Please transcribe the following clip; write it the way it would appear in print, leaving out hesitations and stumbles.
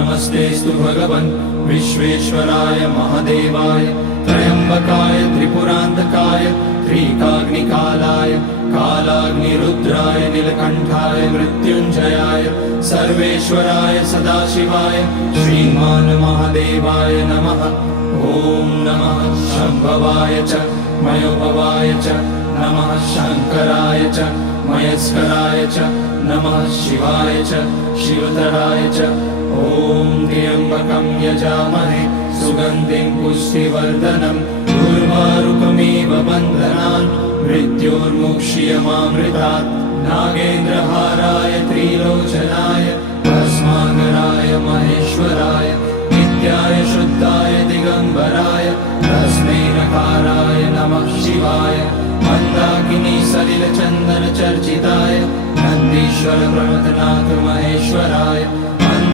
नमस्तेस्तु भगवन् विश्वेश्वराय महादेवाय त्र्यम्बकाय त्रिपुरान्तकाय त्रिकाग्निकालाय कालाग्निरुद्राय नीलकण्ठाय मृत्युञ्जयाय सर्वेश्वराय सदाशिवाय श्रीमान् महादेवाय नमः। ॐ नमः शम्भवाय च मयोभवाय च नमः शङ्कराय च मयस्कराय च नमः शिवाय च शिवतराय च। ॐ त्र्यम्बकं यजामहे सुगन्धिं पुष्टिवर्धनम् उर्वारुकमिव बन्धनान् मृत्योर्मुक्ष्यमामृतात्। नागेन्द्रहाराय त्रिलोचनाय